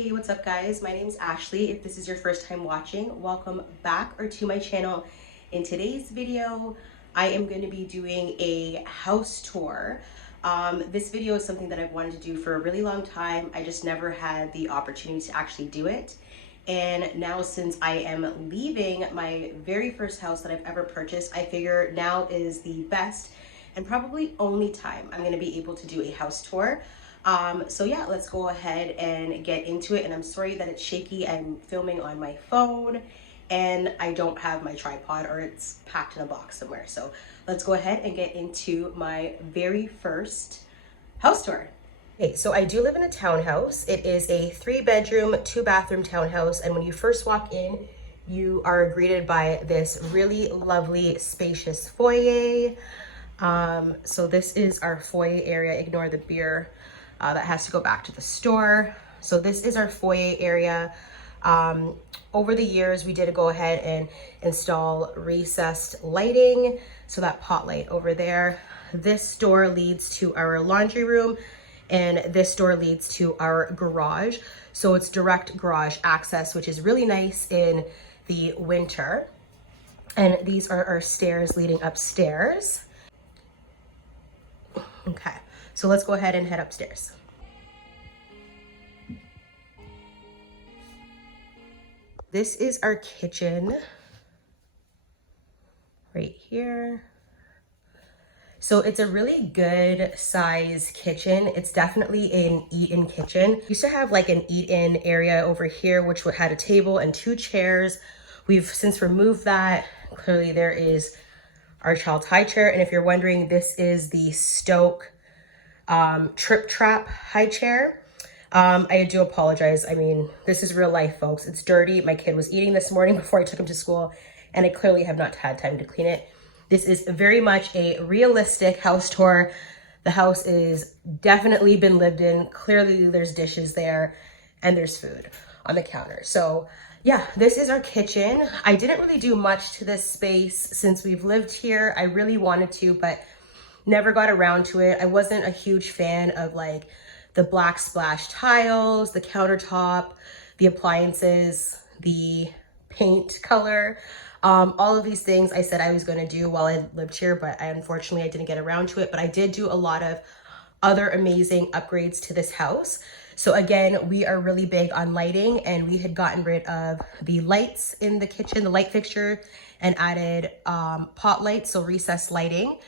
Hey, what's up guys? My name is Ashley. If this is your first time watching, welcome back or to my channel. In today's video, I am going to be doing a house tour. This video is something that I've wanted to do for a really long time. I just never had the opportunity to actually do it. And now since I am leaving my very first house that I've ever purchased, I figure now is the best and probably only time I'm going to be able to do a house tour. So yeah, let's go ahead and get into it. And I'm sorry that it's shaky. I'm filming on my phone and I don't have my tripod, or it's packed in a box somewhere. So let's go ahead and get into my very first house tour. Okay, so I do live in a townhouse. It is a 3-bedroom, 2-bathroom townhouse. And when you first walk in, you are greeted by this really lovely, spacious foyer. So this is our foyer area. Ignore the beer. That has to go back to the store. So this is our foyer area. Over the years, we did go ahead and install recessed lighting. So that pot light over there. This door leads to our laundry room, and this door leads to our garage. So it's direct garage access, which is really nice in the winter. And these are our stairs leading upstairs. Okay. So let's go ahead and head upstairs. This is our kitchen right here. So it's a really good size kitchen. It's definitely an eat-in kitchen. Used to have like an eat-in area over here, which had a table and 2 chairs. We've since removed that. Clearly there is our child's high chair. And if you're wondering, this is the Stoke Trip Trap high chair. I do apologize. I mean, this is real life, folks. It's dirty. My kid was eating this morning before I took him to school, and I clearly have not had time to clean it. This is very much a realistic house tour. The house is definitely been lived in. Clearly there's dishes there and there's food on the counter. So yeah, this is our kitchen. I didn't really do much to this space since we've lived here. I really wanted to, but never got around to it. I wasn't a huge fan of like the black splash tiles, the countertop, the appliances, the paint color. All of these things I said I was going to do while I lived here, but unfortunately I didn't get around to it. But I did do a lot of other amazing upgrades to this house. So again, we are really big on lighting, and we had gotten rid of the lights in the kitchen, the light fixture, and added pot lights, so recessed lighting.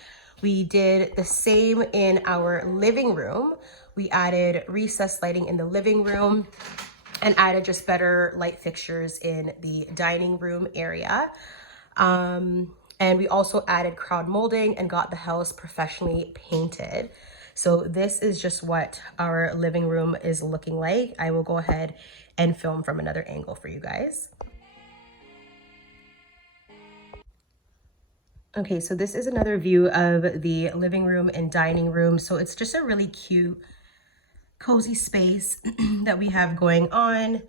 We did the same in our living room. We added recessed lighting in the living room and added just better light fixtures in the dining room area. And we also added crowd molding and got the house professionally painted. So this is just what our living room is looking like. I will go ahead and film from another angle for you guys. Okay, so this is another view of the living room and dining room. So it's just a really cute, cozy space that we have going on.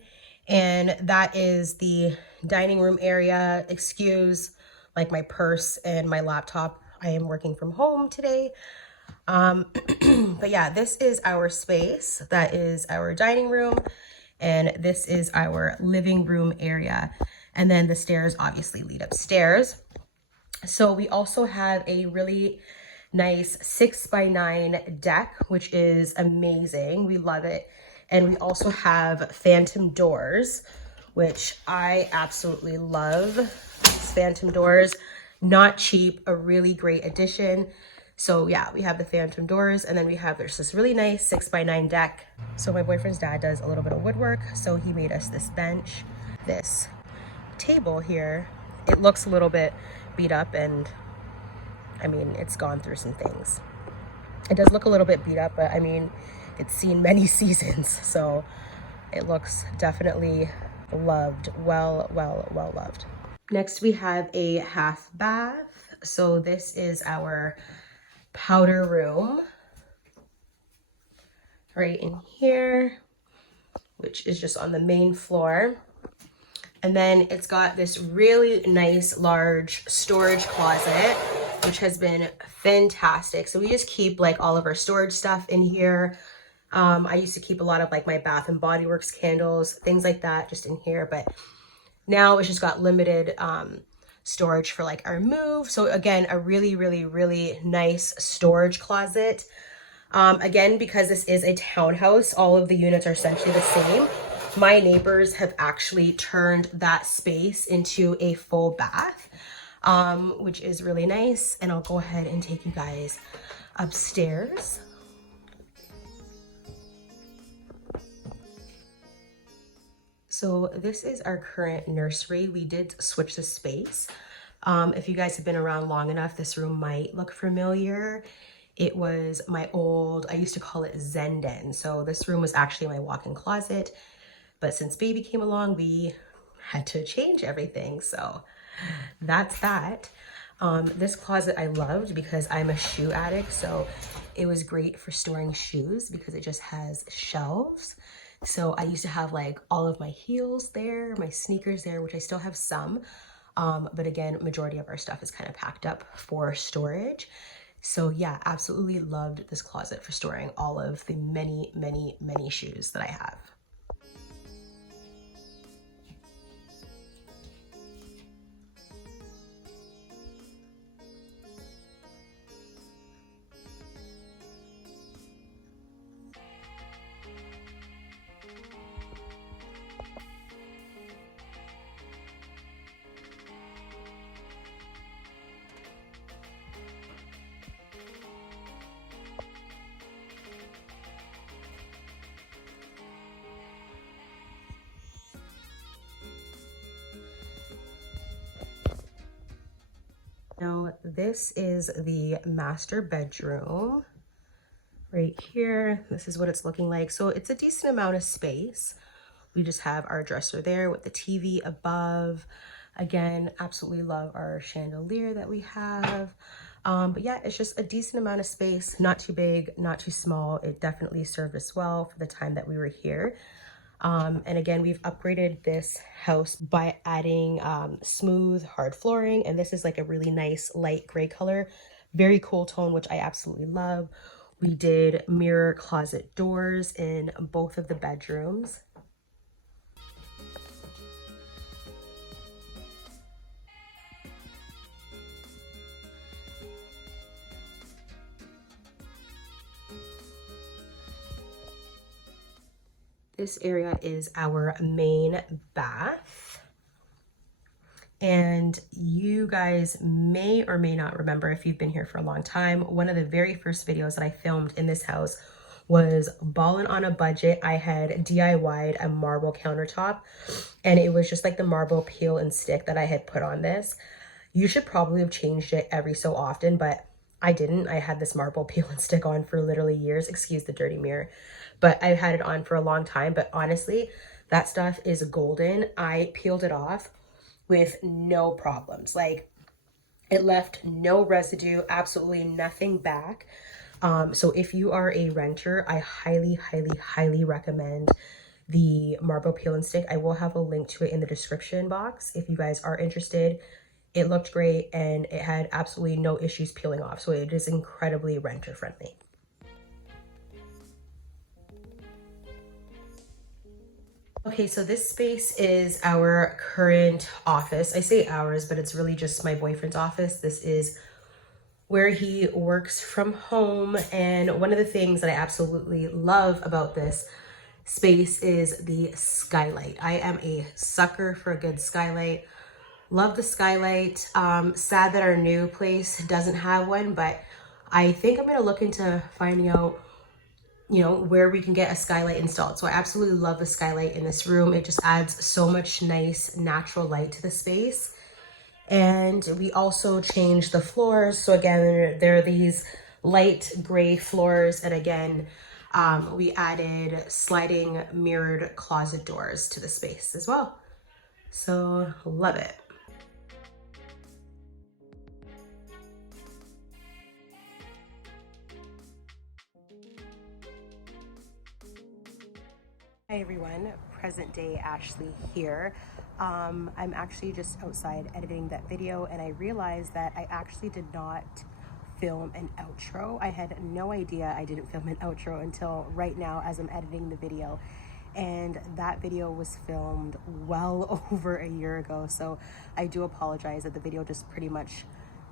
And that is the dining room area. Excuse like my purse and my laptop. I am working from home today. But yeah, this is our space. That is our dining room. And this is our living room area. And then the stairs obviously lead upstairs. So we also have a really nice 6x9 deck, which is amazing. We love it. And we also have phantom doors, which I absolutely love. These phantom doors, not cheap, a really great addition. So yeah, we have the phantom doors, and then there's this really nice 6x9 deck. So my boyfriend's dad does a little bit of woodwork. So he made us this bench, this table here. It looks a little bit beat up, and I mean, it's gone through some things. It does look a little bit beat up, but I mean, it's seen many seasons, so it looks definitely loved, well loved. Next, we have a half bath. So this is our powder room right in here, which is just on the main floor. And then it's got this really nice large storage closet, which has been fantastic. So we just keep like all of our storage stuff in here. I used to keep a lot of like my Bath and Body Works candles, things like that just in here, but now it's just got limited storage for like our move. So again, a really, really, really nice storage closet. Again, because this is a townhouse, all of the units are essentially the same. My neighbors have actually turned that space into a full bath, which is really nice. And I'll go ahead and take you guys upstairs. So this is our current nursery. We did switch the space. If you guys have been around long enough, this room might look familiar. It was my old, I used to call it Zen Den. So this room was actually my walk-in closet, but since baby came along, we had to change everything. So that's that. This closet I loved because I'm a shoe addict. So it was great for storing shoes because it just has shelves. So I used to have like all of my heels there, my sneakers there, which I still have some. But again, majority of our stuff is kind of packed up for storage. So yeah, absolutely loved this closet for storing all of the many, many, many shoes that I have. Now, this is the master bedroom right here. This is what it's looking like. So it's a decent amount of space. We just have our dresser there with the TV above. Again, absolutely love our chandelier that we have. But yeah, it's just a decent amount of space, not too big, not too small. It definitely served us well for the time that we were here. And again, we've upgraded this house by adding smooth hard flooring. And this is like a really nice light gray color, very cool tone, which I absolutely love. We did mirror closet doors in both of the bedrooms. This area is our main bath. And you guys may or may not remember, if you've been here for a long time, one of the very first videos that I filmed in this house was ballin' on a budget. I had DIY'd a marble countertop, and it was just like the marble peel and stick that I had put on this. You should probably have changed it every so often, but I didn't. I had this marble peel and stick on for literally years. Excuse the dirty mirror. But I've had it on for a long time. But honestly, that stuff is golden. I peeled it off with no problems. Like, it left no residue, absolutely nothing back. So if you are a renter, I highly, highly, highly recommend the marble peel and stick. I will have a link to it in the description box if you guys are interested. It looked great and it had absolutely no issues peeling off. So it is incredibly renter friendly. Okay, so this space is our current office. I say ours, but it's really just my boyfriend's office. This is where he works from home. And one of the things that I absolutely love about this space is the skylight. I am a sucker for a good skylight. Love the skylight. Sad that our new place doesn't have one, but I think I'm gonna look into finding out, you know, where we can get a skylight installed. So I absolutely love the skylight in this room. It just adds so much nice natural light to the space. And we also changed the floors. So again, there are these light gray floors. And again, we added sliding mirrored closet doors to the space as well. So love it. Hi everyone, present day Ashley here. I'm actually just outside editing that video and I realized that I actually did not film an outro. I had no idea I didn't film an outro until right now as I'm editing the video. And that video was filmed well over a year ago. So I do apologize that the video just pretty much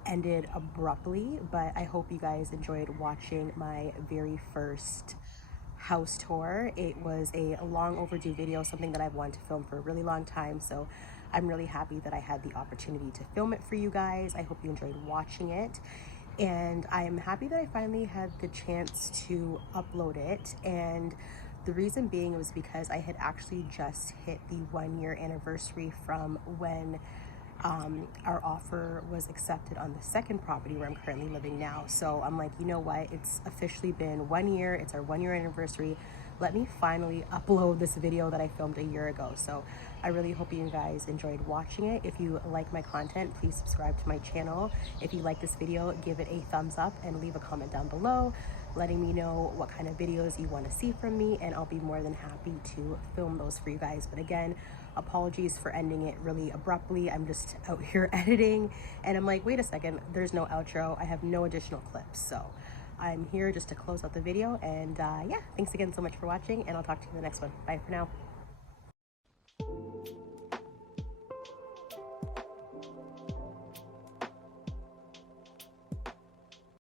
ended abruptly, but I hope you guys enjoyed watching my very first house tour. It was a long overdue video, something that I've wanted to film for a really long time. So I'm really happy that I had the opportunity to film it for you guys. I hope you enjoyed watching it. And I'm happy that I finally had the chance to upload it. And the reason being was because I had actually just hit the 1-year anniversary from when our offer was accepted on the second property where I'm currently living now. So I'm like, you know what? It's officially been 1 year. It's our 1-year anniversary. Let me finally upload this video that I filmed a year ago. So I really hope you guys enjoyed watching it. If you like my content, please subscribe to my channel. If you like this video, give it a thumbs up and leave a comment down below letting me know what kind of videos you want to see from me, and I'll be more than happy to film those for you guys. But again, apologies for ending it really abruptly. I'm just out here editing and I'm like, wait a second, there's no outro. I have no additional clips. So I'm here just to close out the video. And yeah, thanks again so much for watching, and I'll talk to you in the next one. Bye for now.